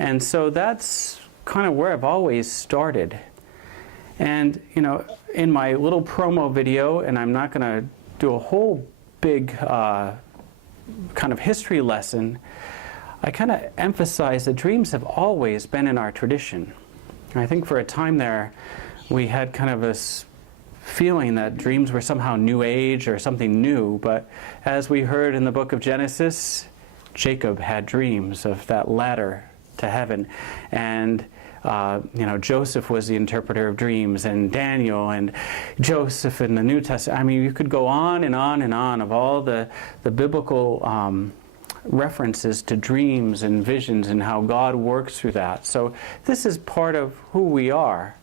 And so that's kind of where I've always started. And, you know, in my little promo video, and I'm not going to do a whole big kind of history lesson, I kind of emphasize that dreams have always been in our tradition. And I think for a time there, we had kind of this feeling that dreams were somehow new age or something new. But as we heard in the book of Genesis, Jacob had dreams of that ladder to heaven. And you know, Joseph was the interpreter of dreams, and Daniel and Joseph in the New Testament. I mean, you could go on and on and on of all the biblical references to dreams and visions and how God works through that. So this is part of who we are.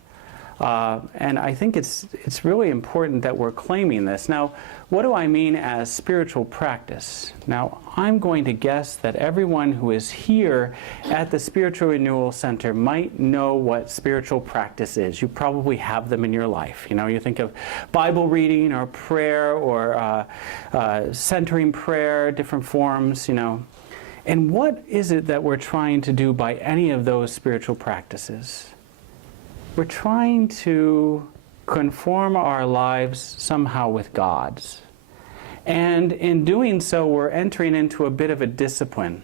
And I think it's really important that we're claiming this. Now, what do I mean as spiritual practice? Now, I'm going to guess that everyone who is here at the Spiritual Renewal Center might know what spiritual practice is. You probably have them in your life. You know, you think of Bible reading or prayer or centering prayer, different forms, you know. And what is it that we're trying to do by any of those spiritual practices? We're trying to conform our lives somehow with God's. And in doing so, we're entering into a bit of a discipline.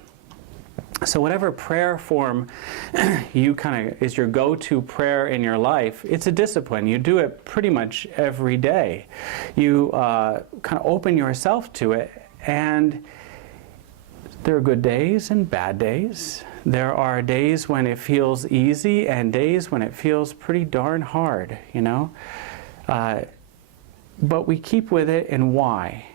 So whatever prayer form you kind of is your go-to prayer in your life, it's a discipline. You do it pretty much every day. You kind of open yourself to it, and there are good days and bad days. There are days when it feels easy and days when it feels pretty darn hard, you know. But we keep with it, and why?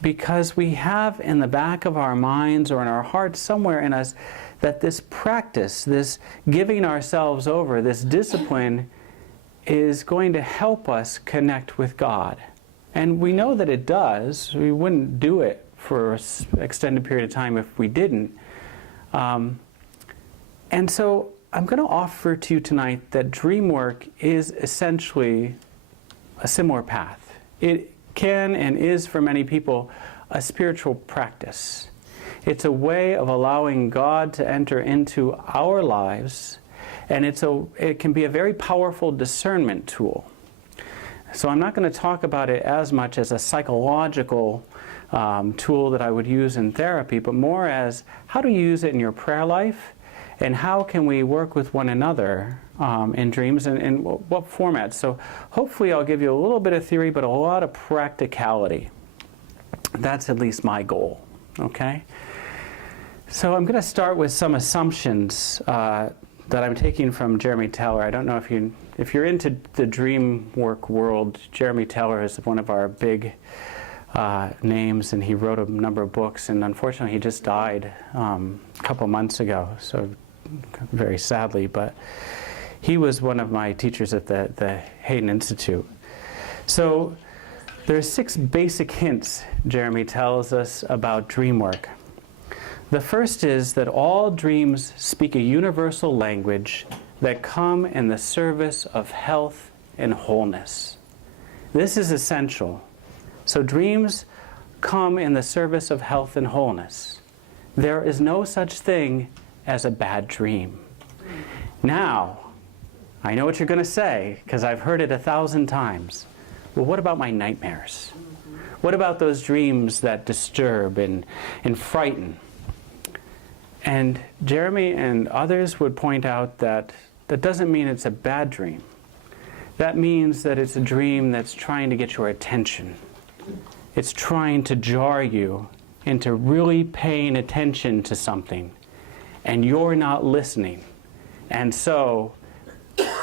Because we have in the back of our minds or in our hearts somewhere in us that this practice, this giving ourselves over, this discipline is going to help us connect with God. And we know that it does. We wouldn't do it for an extended period of time if we didn't. And so I'm going to offer to you tonight that Dreamwork is essentially a similar path. It can and is for many people a spiritual practice. It's a way of allowing God to enter into our lives, and it can be a very powerful discernment tool. So I'm not going to talk about it as much as a psychological tool that I would use in therapy, but more as how to use it in your prayer life, and how can we work with one another in dreams, and what format. So hopefully I'll give you a little bit of theory, but a lot of practicality. That's at least my goal, okay? So I'm going to start with some assumptions that I'm taking from Jeremy Taylor. I don't know if you're into the Dreamwork world. Jeremy Taylor is one of our big names, and he wrote a number of books, and unfortunately he just died a couple months ago, so very sadly, but he was one of my teachers at the Hayden Institute. So there's 6 basic hints Jeremy tells us about dream work. The first is that all dreams speak a universal language that come in the service of health and wholeness. This is essential. So dreams come in the service of health and wholeness. There is no such thing as a bad dream. Now, I know what you're going to say, because I've heard it 1,000 times. Well, what about my nightmares? What about those dreams that disturb and frighten? And Jeremy and others would point out that that doesn't mean it's a bad dream. That means that it's a dream that's trying to get your attention. It's trying to jar you into really paying attention to something, and you're not listening. And so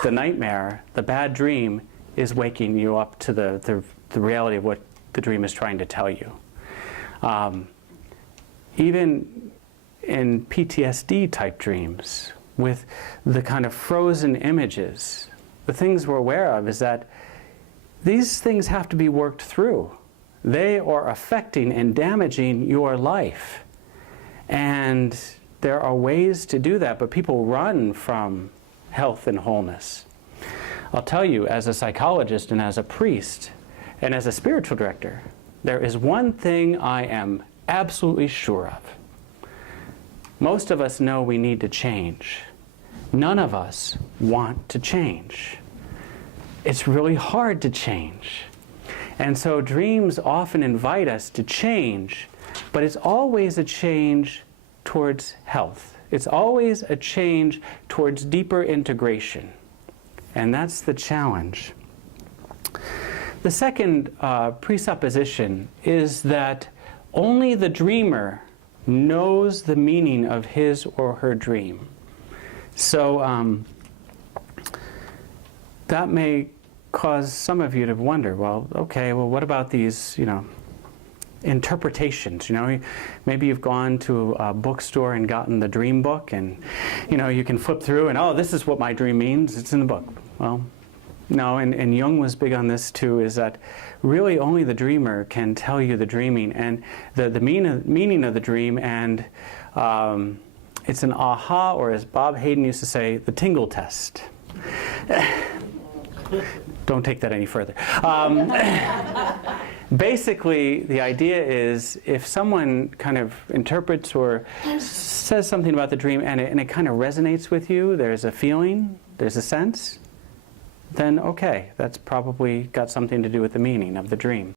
the nightmare, the bad dream, is waking you up to the reality of what the dream is trying to tell you. Even in PTSD type dreams, with the kind of frozen images, the things we're aware of is that these things have to be worked through. They are affecting and damaging your life. And there are ways to do that, but people run from health and wholeness. I'll tell you, as a psychologist and as a priest and as a spiritual director, there is one thing I am absolutely sure of. most of us know we need to change. None of us want to change. It's really hard to change. And so dreams often invite us to change, but it's always a change towards health. It's always a change towards deeper integration. And that's the challenge. The second presupposition is that only the dreamer knows the meaning of his or her dream. So that may cause some of you to wonder, well, okay, well, what about these, interpretations? Maybe you've gone to a bookstore and gotten the dream book, and, you can flip through and, oh, this is what my dream means. It's in the book. Well, no, and Jung was big on this too, is that really only the dreamer can tell you the dreaming and the meaning of the dream, and it's an aha, or as Bob Hayden used to say, the tingle test. Don't take that any further. Basically, the idea is if someone kind of interprets or says something about the dream and it kind of resonates with you, there's a feeling, there's a sense, then okay, that's probably got something to do with the meaning of the dream.